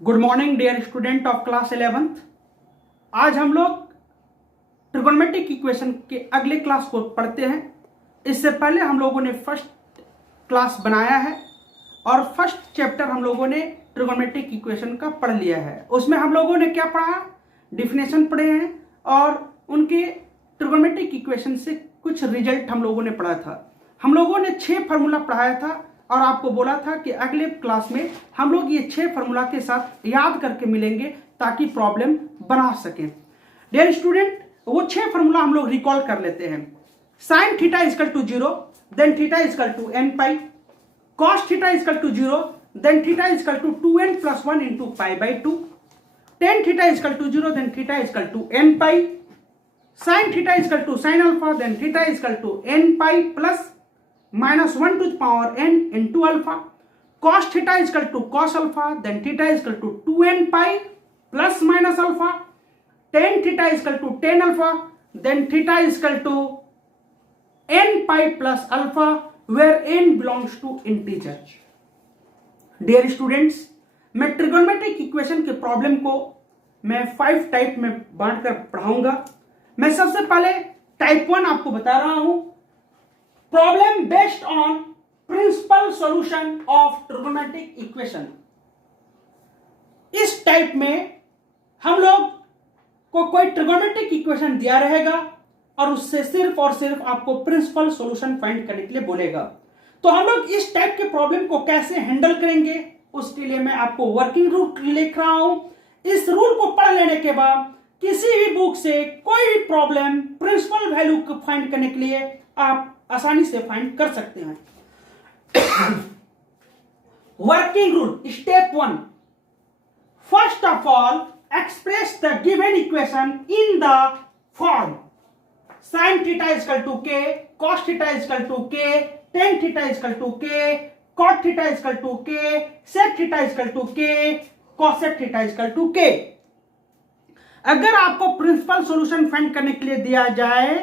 Good morning dear student of class 11th। आज हम लोग ट्रिगोनोमेट्रिक इक्वेशन के अगले क्लास को पढ़ते हैं। इससे पहले हम लोगों ने फर्स्ट क्लास बनाया है और फर्स्ट चैप्टर हम लोगों ने ट्रिगोनोमेट्रिक इक्वेशन का पढ़ लिया है। उसमें हम लोगों ने क्या पढ़ा, डिफिनेशन पढ़े हैं और उनके ट्रिगोनोमेट्रिक इक्वेशन से कुछ रिजल्ट हम लोगों ने पढ़ा था। हम लोगों ने 6 फार्मूला पढ़ाया था और आपको बोला था कि अगले क्लास में हम लोग ये 6 फार्मूला के साथ याद करके मिलेंगे ताकि प्रॉब्लम बना सकें। डियर स्टूडेंट, वो 6 फार्मूला हम लोग रिकॉल कर लेते हैं। Sine theta is equal to 0, then theta is equal to n pi, cos theta is equal to 0, then theta is equal to 2n + 1 into pi by 2, tan theta is equal to 0, then theta is equal to n pi, sine theta is equal to sine alpha, then theta is equal to n pi plus -1 to the power n into alpha, cos theta is equal to cos alpha, then theta is equal to 2n pi plus minus alpha, tan theta is equal to tan alpha, then theta is equal to n pi plus alpha, where n belongs to integer. Dear students, मैं trigonometric equation के problem को मैं 5 type में बांट कर पढ़ाऊंगा। मैं सबसे पहले टाइप 1 आपको बता रहा हूं, problem based on principle solution of trigonometric equation. इस टाइप में हम लोग को कोई ट्रिगोनोमेट्रिक इक्वेशन दिया रहेगा और उससे सिर्फ और सिर्फ आपको प्रिंसिपल सॉल्यूशन फाइंड करने के लिए बोलेगा। तो हम लोग इस टाइप के प्रॉब्लम को कैसे हैंडल करेंगे, उसके लिए मैं आपको वर्किंग रूल लिख रहा हूं। इस रूल को पढ़ लेने के बाद किसी भी बुक से कोई भी प्रॉब्लम प्रिंसिपल वैल्यू को फाइंड करने के लिए आप आसानी से फाइंड कर सकते हैं। Working rule step 1, first of all express the given equation in the form sin theta is equal to k, cos theta is equal to k, tan theta is equal to k, cot theta is equal to k, sec theta is equal to k, cosec theta is equal to k। अगर आपको principal solution find करने के लिए दिया जाए,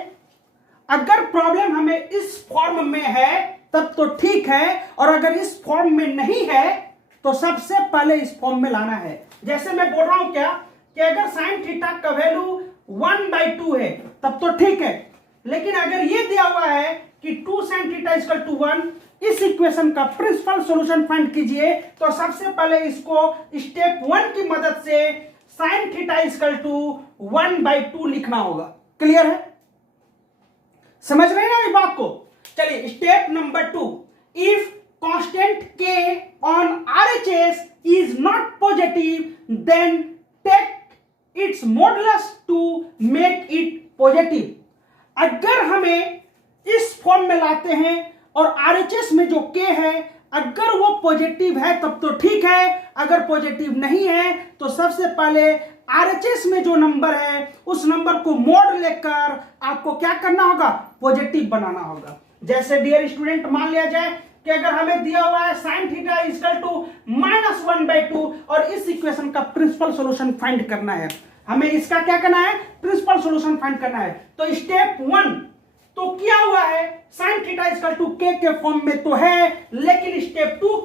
अगर problem हमें इस फॉर्म में है तब तो ठीक है, और अगर इस फॉर्म में नहीं है तो सबसे पहले इस फॉर्म में लाना है। जैसे मैं बोल रहा हूं क्या कि अगर साइन थीटा का वैल्यू 1/2 है तब तो ठीक है, लेकिन अगर ये दिया हुआ है कि 2 sin थीटा इजकल टू 1, इस इक्वेशन का प्रिंसिपल सॉल्यूशन फाइंड कीजिए, तो सबसे पहले इसको स्टेप 1 की मदद से साइन थीटा इजकल टू 1/2 लिखना होगा। क्लियर है, समझ रहे हैं ना इस बात को? चलिए step number 2, if constant k on RHS is not positive then take its modulus to make it positive. अगर हमें इस फॉर्म में लाते हैं और RHS में जो k है अगर वो पॉजिटिव है तब तो ठीक है, अगर पॉजिटिव नहीं है तो सबसे पहले RHS में जो नंबर है उस नंबर को मोड लेकर आपको क्या करना होगा, पॉजिटिव बनाना होगा। जैसे डियर स्टूडेंट, मान लिया जाए कि अगर हमें दिया हुआ है sin थीटा इजकल टू -1/2 और इस इक्वेशन का प्रिंसिपल सॉल्यूशन फाइंड करना है, हमें इसका क्या करना है, प्रिंसिपल सॉल्यूशन फाइंड करना है। तो स्टेप 1 तो किया हुआ है, sin theta is equal to k के फॉर्म में तो है, लेकिन स्टेप 2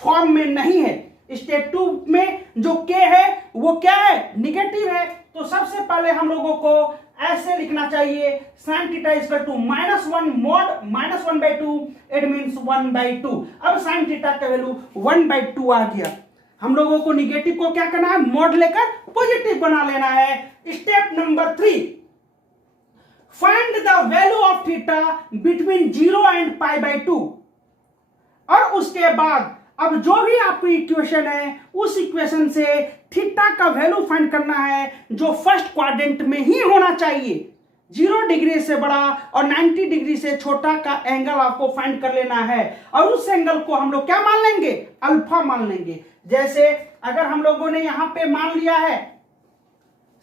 फॉर्म में नहीं है। स्टेप 2 में जो k है वो क्या है, निगेटिव है। तो सबसे पहले हम लोगों को ऐसे लिखना चाहिए, sin theta is equal to -1 mod -1/2, it means 1/2। अब sin थीटा का वैल्यू 1/2 आ गया, हम लोगों को निगेटिव को क्या करना है, मोड लेकर पॉजिटिव बना लेना है। Step number 3, find the value of theta between 0 and π/2। और उसके बाद अब जो भी आपकी इक्वेशन है उस इक्वेशन से थीटा का वैल्यू फाइंड करना है जो फर्स्ट क्वाड्रेंट में ही होना चाहिए। 0 डिग्री से बड़ा और 90 डिग्री से छोटा का एंगल आपको फाइंड कर लेना है, और उस एंगल को हम लोग क्या मान लेंगे, अल्फा मान लेंगे। जैसे अगर हम लोगों ने यहां पे मान लिया है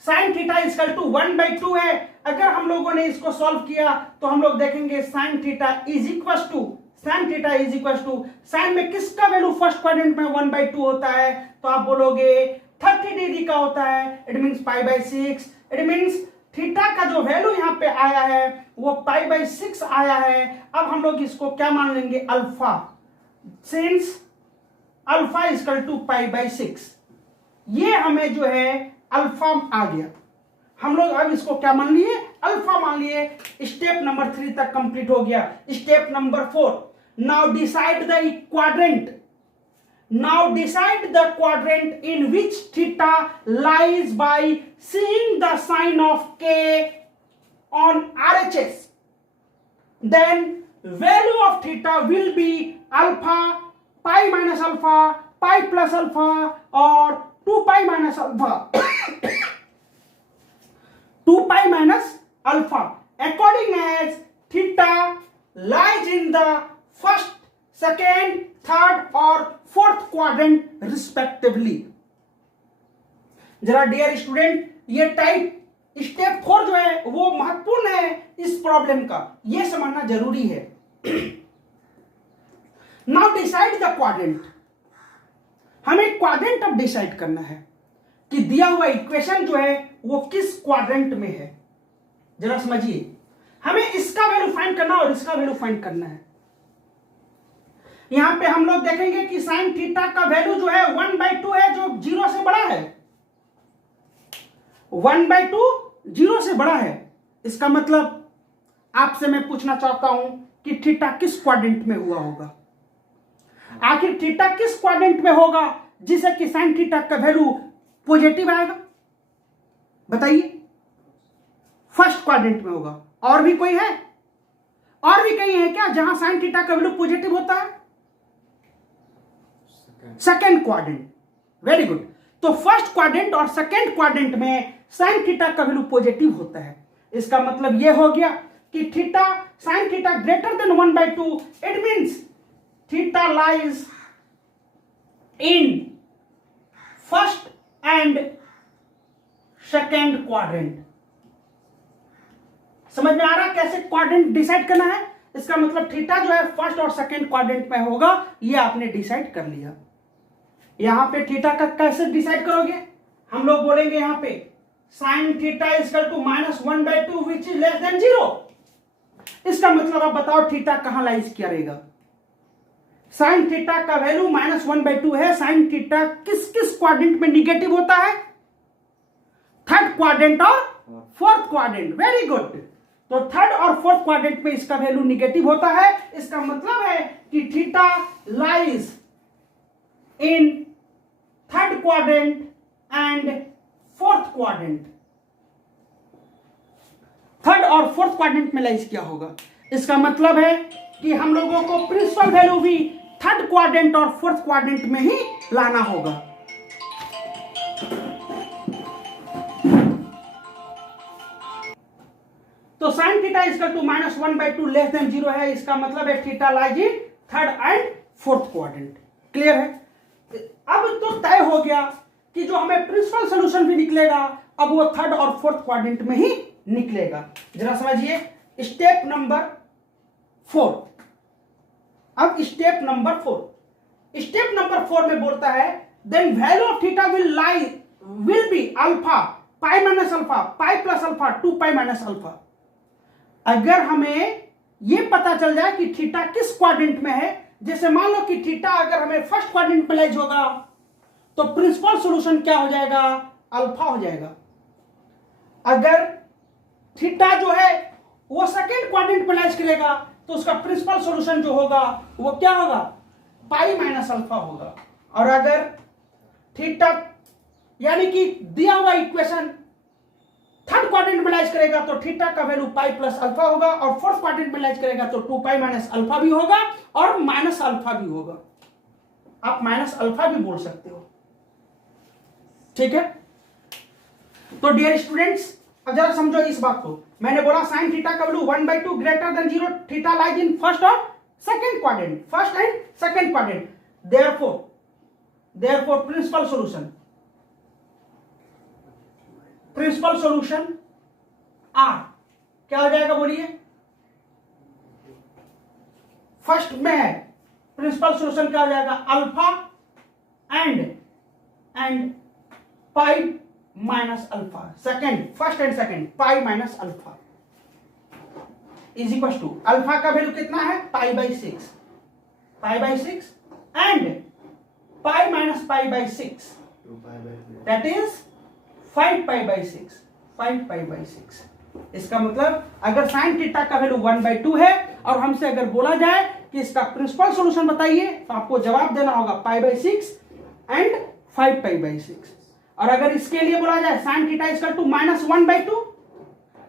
sin थीटा इजकल टू 1/2 है, अगर हम लोगों ने इसको सॉल्व किया तो हम लोग देखेंगे sin theta is equal to sine में किसका वैल्यू फर्स्ट क्वाड्रेंट में 1/2 होता है, तो आप बोलोगे 30 डिग्री का होता है, it means π/6। It means theta का जो वैल्यू यहाँ पे आया है वो π/6 आया है। अब हम लोग इसको क्या मान लेंगे, alpha, since alpha is equal to π/6। ये हमें जो है अल्फा आ गया। हम लोग अब इसको क्या मान लिए, अल्फा मान लिए। स्टेप नंबर 3 तक कंप्लीट हो गया। Step number 4, now decide the quadrant. Now decide the quadrant in which theta lies by seeing the sign of k on RHS. Then value of theta will be alpha, pi minus alpha, pi plus alpha or 2 pi minus alpha. 2 pi minus alpha according as theta lies in the first, second, third or fourth quadrant respectively. जरा dear student, ये type step 4 जो है वो महत्वपूर्ण है इस problem का, ये समझना जरूरी है। Now decide the quadrant. हमें क्वाड्रेंट अब डिसाइड करना है कि दिया हुआ इक्वेशन जो है वो किस क्वाड्रेंट में है। जरा समझिए, हमें इसका वैल्यू फाइंड करना और इसका वैल्यू फाइंड करना है। यहां पे हम लोग देखेंगे कि साइन थीटा का वैल्यू जो है 1/2 है, जो 0 से बड़ा है। 1/2 0 से बड़ा है, इसका मतलब आपसे मैं पूछना चाहता हूं कि थीटा किस क्वाड्रेंट में हुआ होगा। आखिर थीटा किस क्वाड्रेंट में होगा जिसे कि साइन थीटा का वैल्यू पॉजिटिव आएगा, बताइए। फर्स्ट क्वाड्रेंट में होगा। और भी कोई है, और भी कहीं है क्या जहां साइन थीटा का वैल्यू पॉजिटिव होता है? Second quadrant. Very good. तो फर्स्ट क्वाड्रेंट और सेकेंड क्वाड्रेंट में साइन थीटा का वैल्यू पॉजिटिव होता है। इसका मतलब यह हो गया कि theta, sine theta greater than 1/2, it means theta lies in first and second quadrant. समझ में आ रहा कैसे क्वाड्रेंट डिसाइड करना है? इसका मतलब थीटा जो है फर्स्ट और सेकेंड क्वाड्रेंट में होगा, ये आपने डिसाइड कर लिया। यहां पे थीटा का कैसे डिसाइड करोगे? हम लोग बोलेंगे यहां पे sine theta equal to -1/2 which is less than 0। इसका मतलब आप बताओ थीटा कहां लाइज करेगा? साइन थीटा का वैल्यू -1/2 है। साइन थीटा किस किस क्वाड्रेंट में निगेटिव होता है? थर्ड क्वाड्रेंट और फोर्थ क्वाड्रेंट। Very good. तो थर्ड और फोर्थ क्वाड्रेंट में इसका वैल्यू निगेटिव होता है। इसका मतलब है कि theta lies in third quadrant and fourth quadrant. Third और फोर्थ क्वाड्रेंट में लाइज क्या होगा? इसका मतलब है कि हम लोगों को प्रिंसिपल वैल्यू भी थर्ड क्वाड्रेंट और फोर्थ क्वाड्रेंट में ही लाना होगा। तो sine theta equal to -1/2 less than 0 है। इसका मतलब है theta lies in third and fourth quadrant. Clear है? अब तो तय हो गया कि जो हमें प्रिंसिपल सॉल्यूशन भी निकलेगा अब वो थर्ड और फोर्थ क्वाड्रेंट में ही निकलेगा। जरा समझिए स्टेप नंबर 4। अब स्टेप नंबर 4, स्टेप नंबर 4 में बोलता है then value of theta will be alpha, pi minus alpha, pi plus alpha, 2 pi minus alpha. अगर हमें यह पता चल जाए कि थीटा किस क्वाड्रेंट में है, जैसे मान लो कि थीटा अगर हमें फर्स्ट क्वाड्रेंट में लाइज होगा तो प्रिंसिपल सॉल्यूशन क्या हो जाएगा? अल्फा हो जाएगा। अगर थीटा जो है वो सेकेंड क्वाड्रेंट में लाइज करेगा तो उसका प्रिंसिपल सॉल्यूशन जो होगा वो क्या होगा? पाई माइनस अल्फा होगा। और अगर थीटा यानी कि दिया हुआ इक्वेशन थर्ड क्वाड्रेंट में लाइज करेगा तो थीटा का वैल्यू पाई प्लस अल्फा होगा, और फोर्थ क्वाड्रेंट में लाइज करेगा तो 2 पाई माइनस अल्फा भी होगा और माइनस अल्फा भी होगा। आप माइनस अल्फा भी बोल सकते हो। ठीक है? तो डियर स्टूडेंट्स अब जरा समझो इस बात को। मैंने बोला साइन थीटा का value 1/2 greater than 0, theta lies in first और second quadrant, first and second quadrant. Therefore principal solution are क्या हो जाएगा बोलिए? फर्स्ट में है प्रिंसिपल सॉल्यूशन क्या हो जाएगा? Alpha and pi minus alpha. Second, first and second pi minus alpha is equal to alpha का वैल्यू कितना है? Pi by 6 and pi minus pi by 6 that is 5π/6, 5π/6। इसका मतलब अगर साइन थीटा का वैल्यू 1/2 है और हमसे अगर बोला जाए कि इसका प्रिंसिपल सॉल्यूशन बताइए, तो आपको जवाब देना होगा π/6 एंड 5π/6। और अगर इसके लिए बोला जाए sine theta equal to -1/2,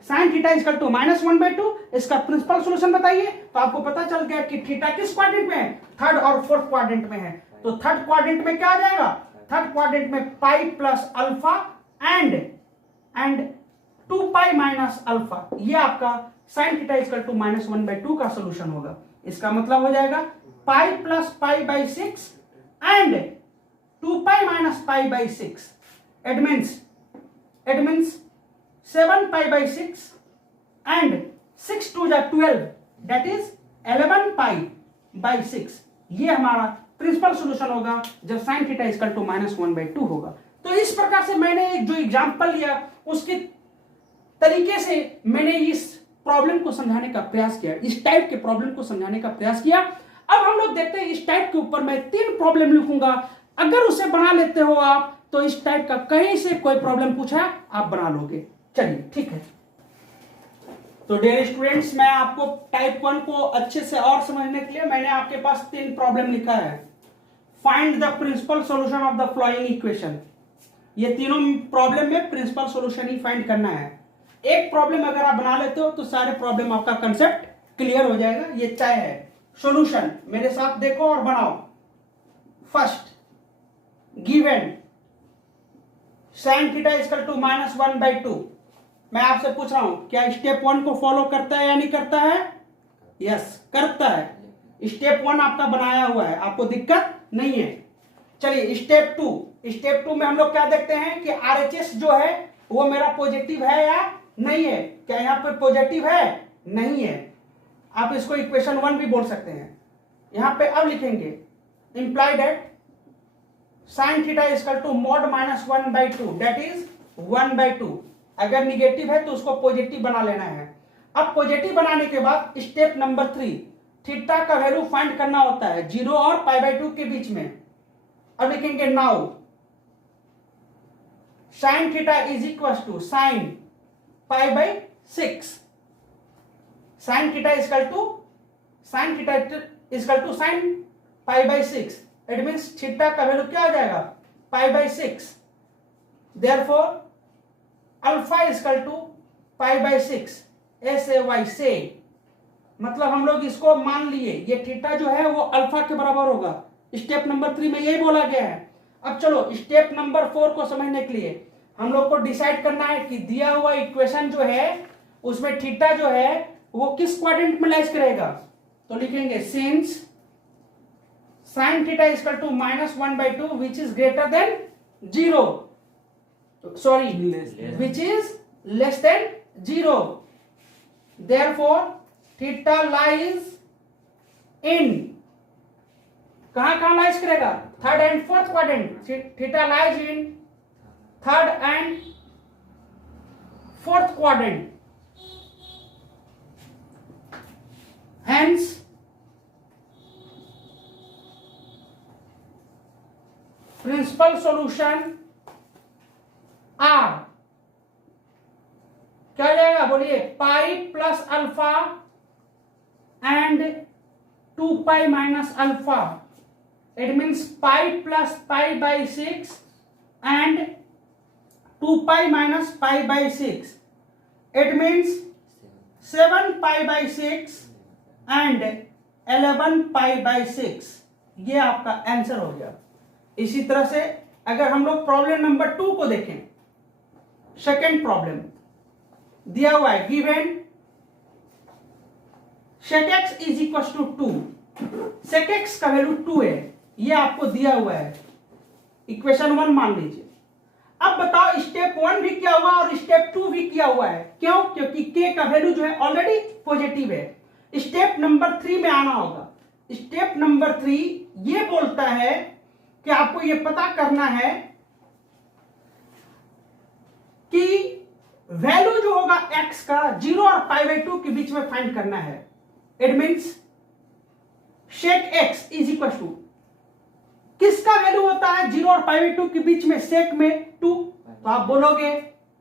sine theta equal to -1/2, इसका प्रिंसिपल सॉल्यूशन बताइए, तो आपको पता चल गया कि थीटा किस क्वाड्रेंट में है, थर्ड और फोर्थ क्वाड्रेंट में है। तो थर्ड क्वाड्रेंट में क्या आ जाएगा, थर्ड क्वाड्रेंट में pi plus alpha and 2π minus alpha, ये आपका साइन थीटा इक्वल टू -1/2 का सॉल्यूशन होगा। इसका मतलब हो जाएगा pi plus π/6 and 2π minus π/6। It means 7π/6 and 6 2 जा 12, that is 11π/6। ये हमारा प्रिंसिपल सॉल्यूशन होगा जब साइन थीटा इक्वल टू -1/2 होगा। तो इस प्रकार से मैंने एक जो एग्जांपल लिया उसके तरीके से मैंने इस प्रॉब्लम को समझाने का प्रयास किया, इस टाइप के प्रॉब्लम को समझाने का प्रयास किया। अब हम लोग देखते हैं इस टाइप के ऊपर मैं 3 प्रॉब्लम लिखूंगा, अगर उसे बना लेते हो आप तो इस टाइप का कहीं से कोई प्रॉब्लम पूछा आप बना लोगे। चलिए ठीक है। तो डियर स्टूडेंट्स, मैं आपको टाइप 1 को अच्छे से और समझने के लिए मैंने आपके पास 3 प्रॉब्लम लिखा है। Find the principle solution of the following equation. ये तीनों प्रॉब्लम में प्रिंसिपल सॉल्यूशन ही फाइंड करना है। एक प्रॉब्लम अगर आप बना लेते हो तो सारे प्रॉब्लम आपका कंसेप्ट क्लियर हो जाएगा। ये तय है। सॉल्यूशन मेरे साथ देखो और बनाओ। First, given sine theta equal to -1/2। मैं आपसे पूछ रहा हूं क्या स्टेप 1 को फॉलो करता है या नहीं करता है? यस, करता है। स्टेप 1 आपका बनाया हुआ है, आपको दिक्कत नहीं है। चलिए स्टेप 2 में हम लोग क्या देखते हैं कि RHS जो है वो मेरा पॉजिटिव है या नहीं है। क्या यहां पर पॉजिटिव है? नहीं है। आप इसको इक्वेशन 1 भी बोल सकते हैं। यहां पे अब लिखेंगे imply that sine theta equal to mod -1/2, that is 1/2। अगर निगेटिव है तो उसको पॉजिटिव बना लेना है। अब पॉजिटिव बनाने के बाद स्टेप नंबर 3, थीटा का वैल्यू फाइंड करना होता है 0 और π/2 के बीच में। अब लिखेंगे now sine theta is equal to sine π/6, sine theta equal to sine π/6। It means theta का वैल्यू क्या हो जाएगा, π/6। Therefore alpha equal to π/6, SAY से। मतलब हम लोग इसको मान लिए ये थीटा जो है वो अल्फा के बराबर होगा। स्टेप नंबर 3 में यही बोला गया है। अब चलो स्टेप नंबर 4 को समझने के लिए हम लोग को डिसाइड करना है कि दिया हुआ इक्वेशन जो है उसमें थीटा जो है वो किस क्वाड्रेंट में लाइज करेगा। तो लिखेंगे since sine theta equal to -1/2 which is greater than 0, sorry which is less than 0, therefore theta lies in, कहां लाइज करेगा, third and fourth quadrant. Theta lies in third and fourth quadrant. Hence principal solution are क्या हो जाएगा, बोलिए, pi plus alpha and 2π minus alpha. It means pi plus π/6 and 2π minus π/6। It means 7π/6 and 11π/6। ये आपका answer हो गया। इसी तरह से अगर हम लोग प्रॉब्लम नंबर 2 को देखें, सेकेंड प्रॉब्लम दिया हुआ है given sec x is equal to 2, sec x का वैल्यू 2 है, ये आपको दिया हुआ है, इक्वेशन 1 मान लीजिए। अब बताओ स्टेप 1 भी किया हुआ और स्टेप 2 भी किया हुआ है, क्यों? क्योंकि k का वैल्यू जो है ऑलरेडी पॉजिटिव है। स्टेप नंबर 3 में आना होगा। स्टेप नंबर 3 ये बोलता है कि आपको ये पता करना है कि वैल्यू जो होगा x का 0 और π/2 के बीच में फाइंड करना है। It means sec x is equal to किसका वैल्यू होता है 0 और पाई बाई 2 के बीच में, सेक में 2, तो आप बोलोगे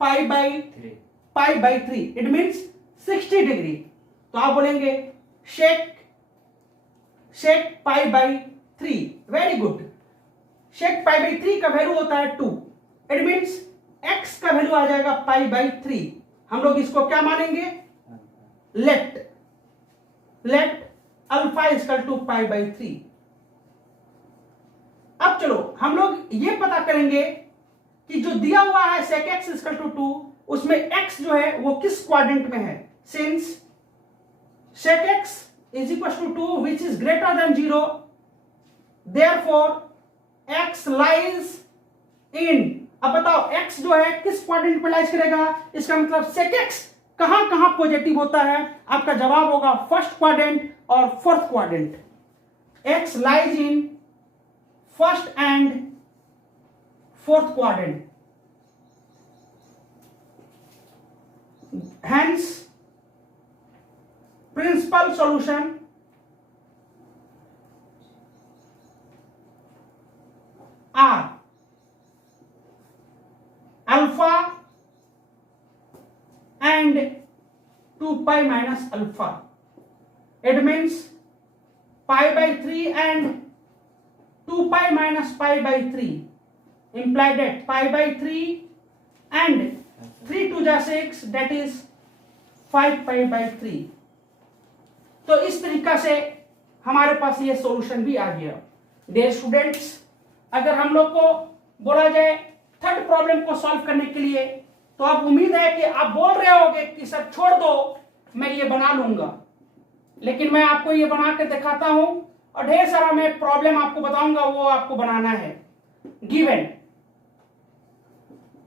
pi by 3, it means 60 degree. तो आप बोलेंगे sec pi by 3, very good. Sec pi by 3 का वैल्यू होता है 2, इट मीन्स x का वैल्यू आ जाएगा पाई बाई 3। हम लोग इसको क्या मानेंगे, let alpha equal to pi by 3। अब चलो हम लोग ये पता करेंगे कि जो दिया हुआ है sec x इक्वल टू 2, उसमें x जो है वो किस क्वाड्रेंट में है। Since sec x is equal to 2 which is greater than 0, therefore x lies in, अब बताओ x जो है किस क्वाड्रेंट में लाइज करेगा, इसका मतलब sec x कहां कहां पॉजिटिव होता है, आपका जवाब होगा फर्स्ट क्वाड्रेंट और fourth quadrant. x lies in first and fourth quadrant, hence principal solution are alpha and 2 pi minus alpha. It means pi by 3 and 2 pi minus pi by 3, implied that pi by 3 and 3 2 जा 6, that is 5 pi by 3। तो इस तरीका से हमारे पास ये solution भी आ गया। Dear students, अगर हम लोग को बोला जाए थर्ड प्रॉब्लम को सॉल्व करने के लिए, तो आप उम्मीद है कि आप बोल रहे होगे कि सर छोड़ दो, मैं ये बना लूंगा, लेकिन मैं आपको ये बना के दिखाता हूं और ढेर सारा मैं प्रॉब्लम आपको बताऊंगा, वो आपको बनाना है। Given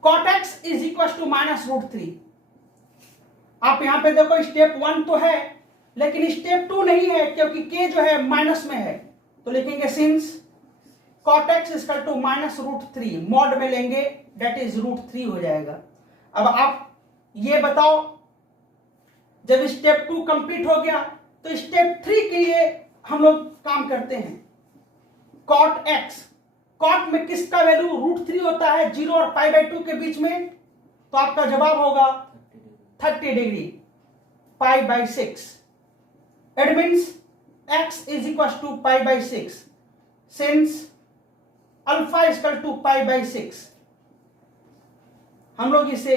cot x is equal to -√3। आप यहां पे देखो स्टेप 1 तो है, लेकिन स्टेप 2 नहीं है, क्योंकि k जो है माइनस में है। तो लिखेंगे since cot x equal to -√3, mod में लेंगे, दैट इज √3 हो जाएगा। अब आप ये बताओ, जब स्टेप 2 कंप्लीट हो गया तो स्टेप 3 के लिए हम लोग काम करते हैं। cot x, कॉट में किसका वैल्यू √3 होता है 0 और पाई बाई 2 के बीच में, तो आपका जवाब होगा 30 degree, pi by 6। It means x is equal to pi by 6, since alpha equal to pi by 6। हम लोग इसे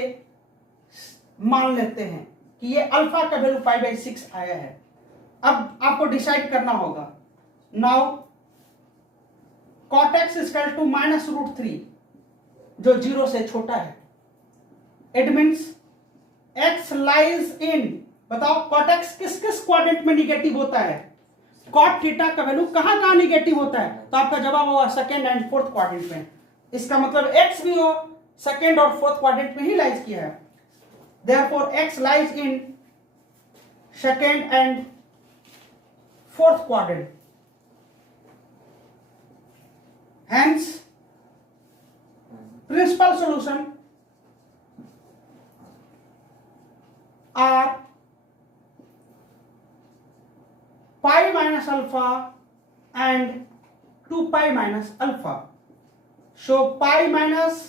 मान लेते हैं कि ये अल्फा का वैल्यू पाई बाई 6 आया है। अब आपको डिसाइड करना होगा। Now cot x equal to -√3 जो 0 से छोटा है, it means x lies in, बताओ cot x किस किस क्वाड्रेंट में निगेटिव होता है, cot थीटा का वैल्यू कहां कहां निगेटिव होता है, तो आपका जवाब होगा सेकेंड एंड फोर्थ क्वाड्रेंट में। इसका मतलब x भी हो सेकेंड और फोर्थ क्वाड्रेंट में ही लाइज किया है, therefore x lies in second and fourth quadrant. Hence, principal solution are pi minus alpha and 2 pi minus alpha. So pi minus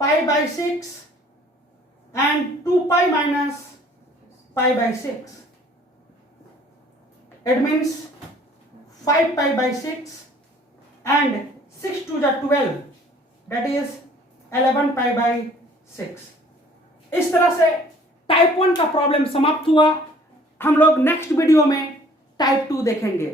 pi by 6 and 2 pi minus pi by 6. It means 5 pi by 6 and 6 2 12, that is 11 pi by 6। इस तरह से type 1 का problem समाप्त हुआ। हम लोग next video में type 2 देखेंगे।